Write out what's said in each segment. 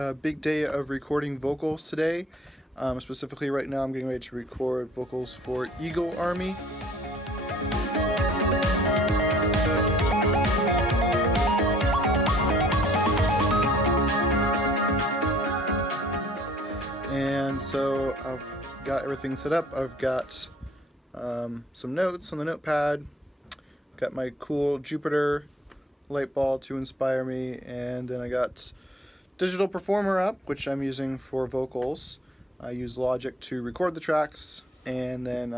a big day of recording vocals today. Specifically right now I'm getting ready to record vocals for Eagle Army. And so I've got everything set up. I've got some notes on the notepad, got my cool Jupiter light ball to inspire me, and then I got Digital Performer up, which I'm using for vocals. I use Logic to record the tracks, and then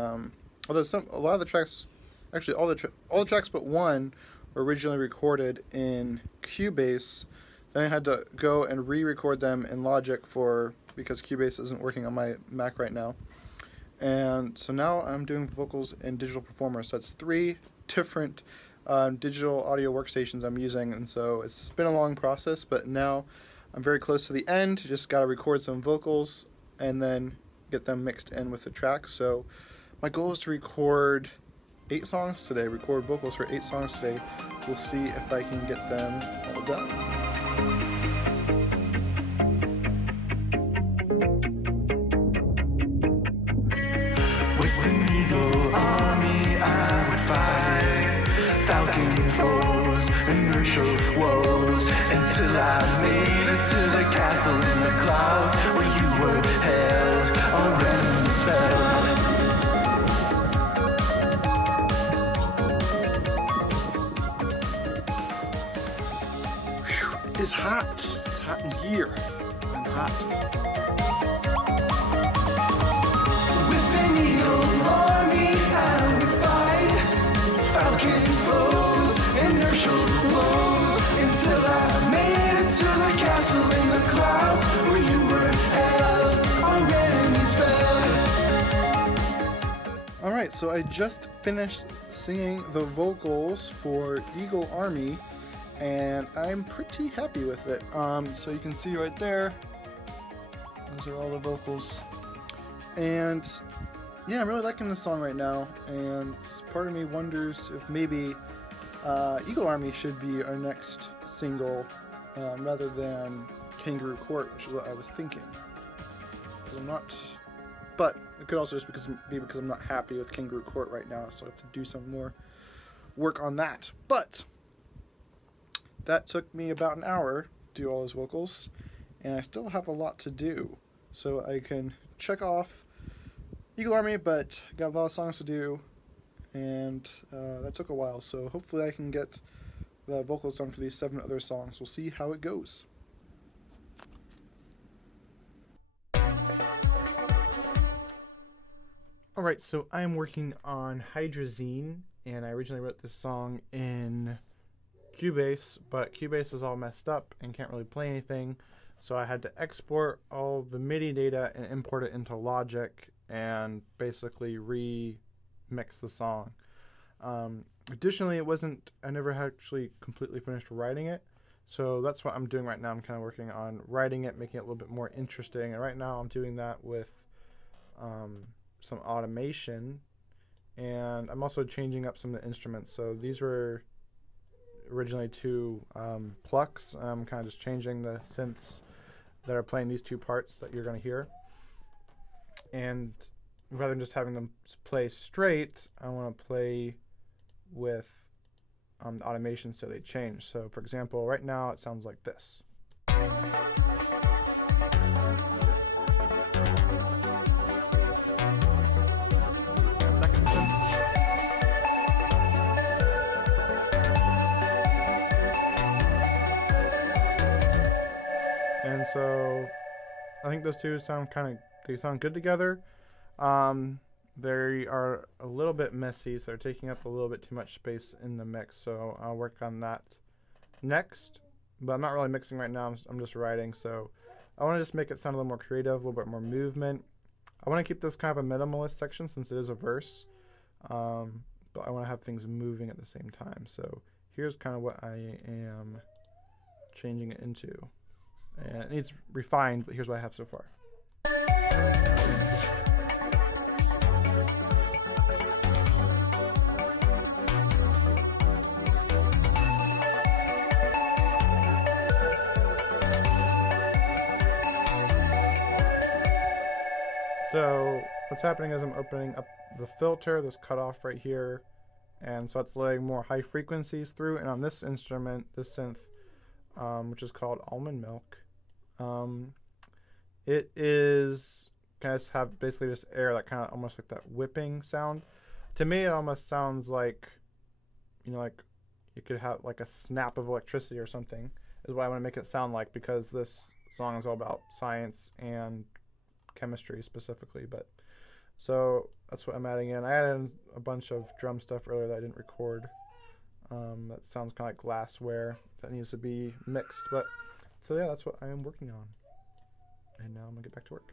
although a lot of the tracks, actually all the tracks but one were originally recorded in Cubase. Then I had to go and re-record them in Logic because Cubase isn't working on my Mac right now. And so now I'm doing vocals in Digital Performer. So that's 3 different digital audio workstations I'm using, and so it's been a long process, but now I'm very close to the end. Just got to record some vocals and then get them mixed in with the tracks. So my goal is to record 8 songs today, record vocals for 8 songs today. We'll see if I can get them all done. With the Eagle Army I would fight Falcon foes, inertial woes, until I made it to the castle in the clouds where you were held, already spelled. It's hot. It's hot in here. I'm hot. Falcon foes, inertial woes, until I made it to the castle in the clouds where you were held, already spelled. Alright, so I just finished singing the vocals for Eagle Army, and I'm pretty happy with it. So you can see right there, those are all the vocals. And yeah, I'm really liking this song right now, and part of me wonders if maybe Eagle Army should be our next single rather than Kangaroo Court, which is what I was thinking. But it could also just be because I'm not happy with Kangaroo Court right now, so I have to do some more work on that. But that took me about an hour to do all those vocals, and I still have a lot to do. So I can check off Eagle Army, but got a lot of songs to do, and that took a while, so hopefully I can get the vocals done for these 7 other songs. We'll see how it goes. Alright, so I'm working on Hydrazine, and I originally wrote this song in Cubase, but Cubase is all messed up and can't really play anything, so I had to export all the MIDI data and import it into Logic and basically remix the song. Additionally, I never actually completely finished writing it, so that's what I'm doing right now. I'm kind of working on writing it, making it a little bit more interesting, and right now I'm doing that with some automation, and I'm also changing up some of the instruments. So these were originally 2 plucks. I'm kind of just changing the synths that are playing these 2 parts that you're going to hear. And rather than just having them play straight, I want to play with the automation so they change. So for example, right now it sounds like this. And so I think those 2 sound they sound good together. They are a little bit messy, so they're taking up a little bit too much space in the mix, so I'll work on that next. But I'm not really mixing right now, I'm just writing, so I want to just make it sound a little more creative, a little bit more movement. I want to keep this kind of a minimalist section since it is a verse, but I want to have things moving at the same time. So here's kind of what I am changing it into. And it needs refined, but here's what I have so far. So what's happening is I'm opening up the filter, this cutoff right here, and so it's letting more high frequencies through. And on this instrument, this synth, which is called Almond Milk, it is kind of have basically just air that kind of almost like that whipping sound. To me, it almost sounds like, you know, like you could have like a snap of electricity or something, is what I want to make it sound like, because this song is all about science and chemistry specifically. But so that's what I'm adding in. I added in a bunch of drum stuff earlier that I didn't record. That sounds kind of like glassware that needs to be mixed. But so yeah, that's what I am working on. And now I'm gonna get back to work.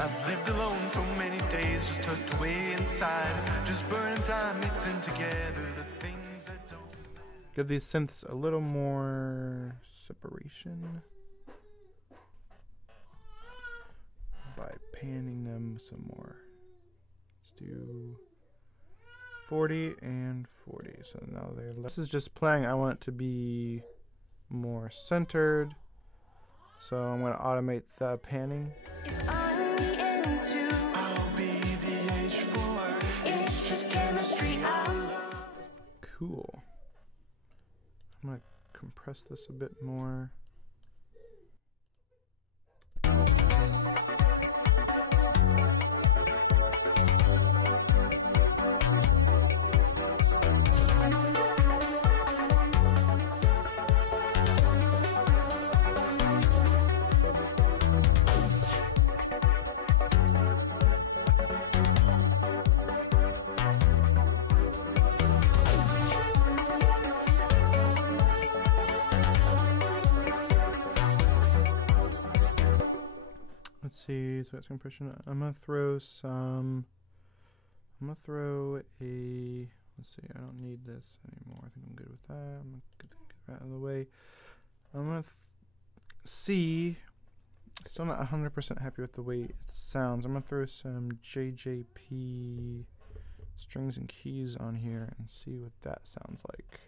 I've lived alone so many days, just tucked away inside, just burning time, mixing together the things that don't. Give these synths a little more separation by panning them some more. Let's do 40 and 40. So now they're less. This is just playing. I want it to be more centered, so I'm going to automate the panning. Cool. I'm going to compress this a bit more. Let's see, so it's compression. I'm gonna throw a, let's see, I don't need this anymore. I think I'm good with that. I'm gonna get that out of the way. I'm gonna see, still not 100% happy with the way it sounds. I'm gonna throw some JJP strings and keys on here and see what that sounds like.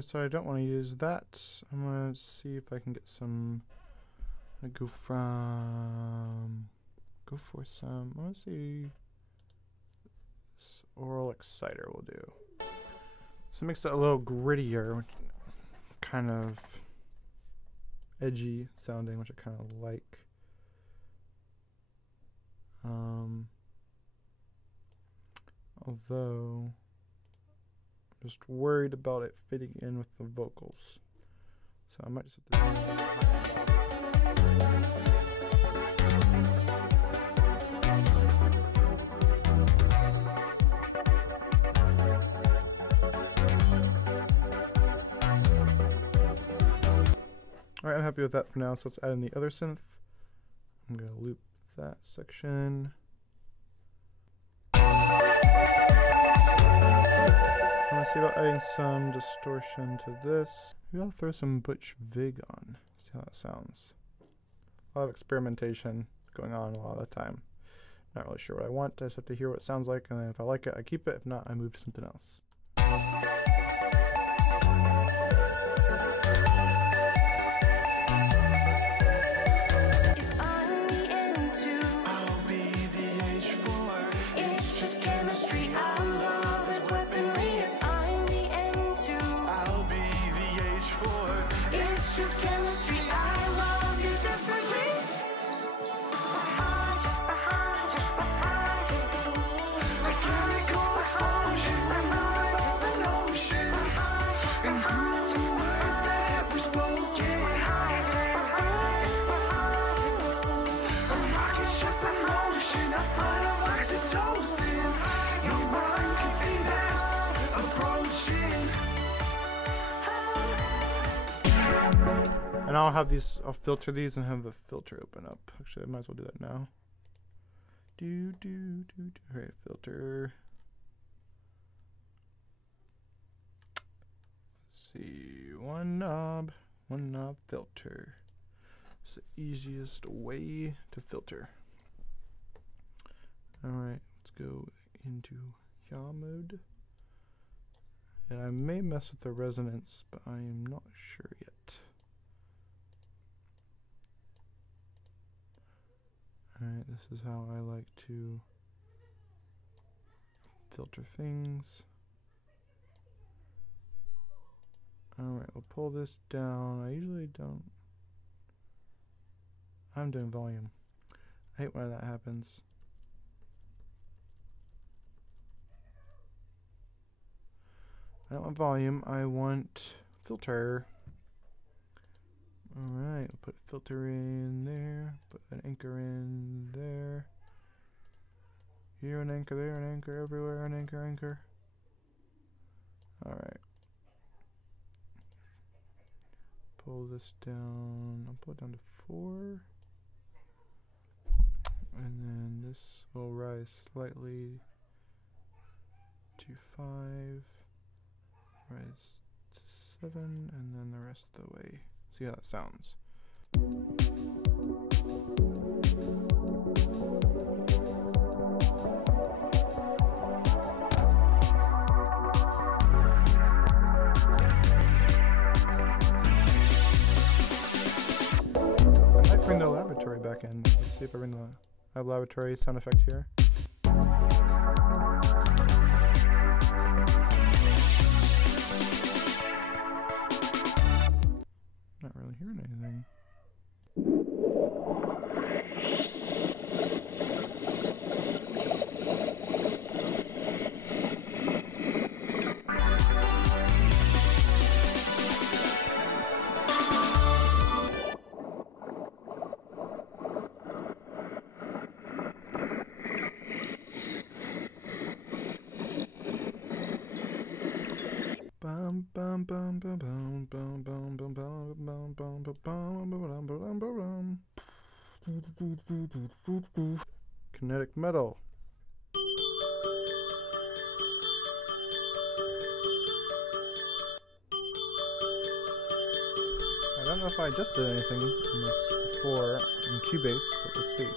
So I don't want to use that. I'm going to see if I can get some, go for some, I want to see, this oral exciter will do. So it makes it a little grittier, which kind of edgy sounding, which I kind of like. Although just worried about it fitting in with the vocals, so I might just have to. Alright, I'm happy with that for now, so let's add in the other synth. I'm gonna loop that section. Let's see about adding some distortion to this. Maybe I'll throw some Butch Vig on. See how that sounds. A lot of experimentation going on a lot of the time. Not really sure what I want. I just have to hear what it sounds like, and then if I like it, I keep it. If not, I move to something else. And I'll filter these and have the filter open up. Actually, I might as well do that now. Alright, filter. Let's see, one knob filter. It's the easiest way to filter. Alright, let's go into yaw mode. And I may mess with the resonance, but I am not sure yet. Alright, this is how I like to filter things. Alright, we'll pull this down. I usually don't. I'm doing volume. I hate when that happens. I don't want volume, I want filter. Alright, we'll put filter in there, put an anchor in there. Here an anchor, there an anchor, everywhere an anchor, anchor. Alright. Pull this down, I'll pull it down to 4. And then this will rise slightly to 5. Rise to 7, and then the rest of the way. See how that sounds. I might bring the laboratory back in. Let's see if I bring the laboratory sound effect here. Not really hearing anything. Kinetic metal. I don't know if I just did anything in this before in Cubase, but let's see.